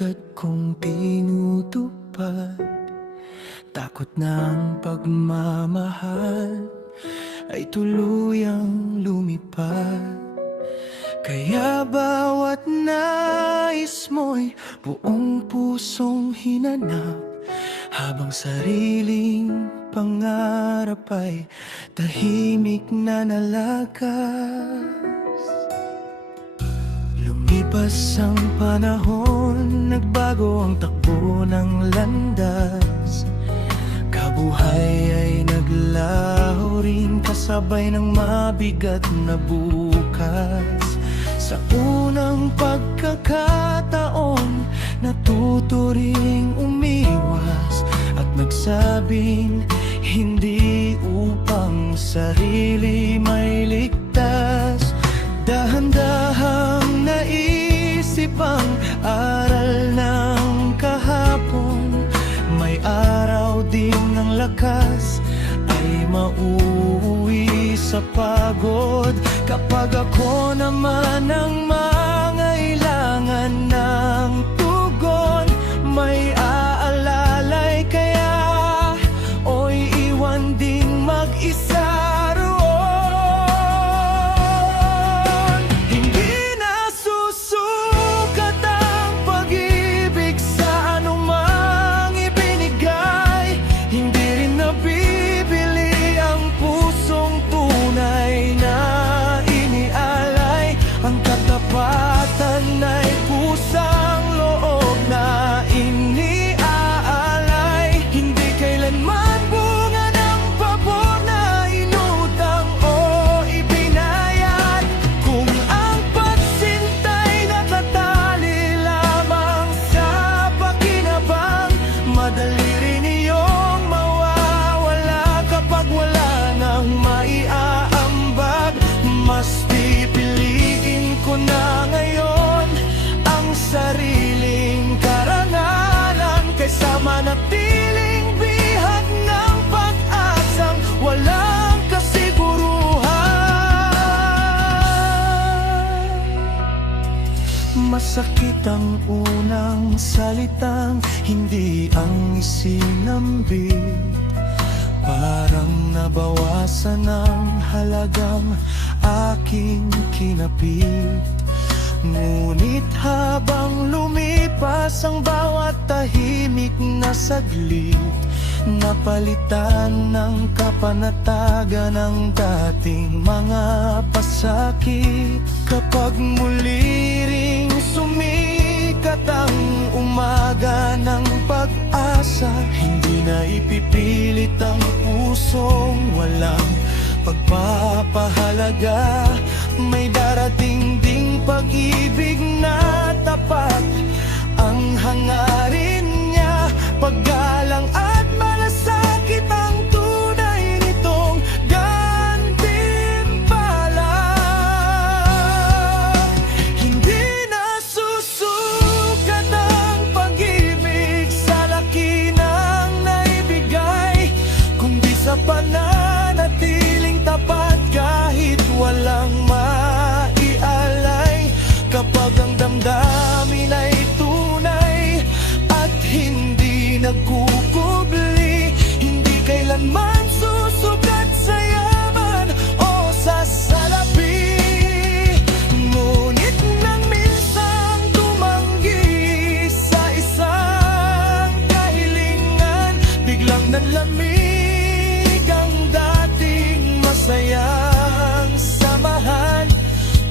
agad kong tinutupad. Takot na ang pagmamahal ay tuluyang lumipad. Kaya bawat nais mo'y buong pusong hinanap, habang sariling pangarap ay tahimik na nalagas. Lumipas ang panahon, nagbago ang takbo ng landas. Kabuhay ay naglaho rin kasabay ng mabigat na bukas. Sa unang pagkakataon, natuto ring umiwas at nagsabing hindi upang sarili may ligtas. Dahan-dahang naisip ang aral ng kahapon, may araw din ng lakas ay mauuwi sa pagod. Kapag ako naman ang mangailangan ng tugon, may aalalay kaya o'y iwan ding mag-isa roon. Hindi na susukat ang pag-ibig sa anumang ibinigay, hindi rin nabibili ang pusong tunay na inialay. Ang katapatan ay kusang loob na iniaalay, hindi kailanman bunga ng pabor na inutang o ibinayad. Kung ang pagsinta'y nakatali lamang sa pakinabang, madali rin iyong mawawala kapag wala nang maiaambag. Mas pipiliin ko na ngayon ang sariling karangalan kaysa manatiling bihag ng pag-asang walang kasiguruhan. Masakit ang unang salitang hindi ang isinambit, parang nabawasan ang halagang aking kinapit. Ngunit habang lumipas ang bawat tahimik na saglit, napalitan ng kapanatagan ng dating mga pasakit. Kapag muli ring sumikat ang umaga ng pag-asa, hindi na ipipilit ang pusong walang pagpapahalaga. May darating ding pag-ibig na tapat, ang hangarin niya paggalang at malasakit ang tunay nitong gantimpala. Hindi na susukat ang pag-ibig sa laki ng naibigay, kundi sa pananatiling tapat kahit walang maialay. Kapag ang damdamin ay tunay at hindi nagkukubli, hindi kailanman susukat sa yaman o sa salapi. Ngunit nang minsang tumanggi sa isang kahilingan, biglang nanlamig ang dating masayang samahan.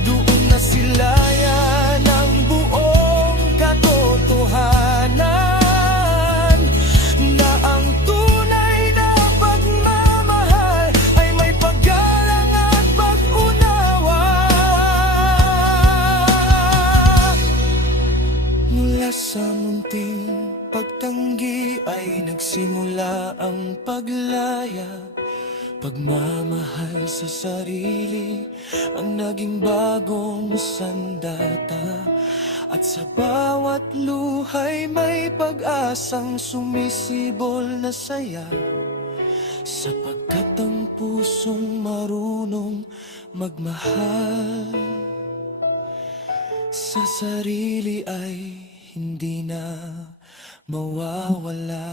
Doon na silayan ang buong katotohanan na ang tunay na pagmamahal ay may paggalang at pag-unawa. Mula sa munting pagtanggi ay nagsimula ang paglaya. Pagmamahal sa sarili ang naging bagong sandata, at sa bawat luhay may pag-asang sumisibol na saya. Sapagkat ang pusong marunong magmahal sa sarili ay hindi na mawawala.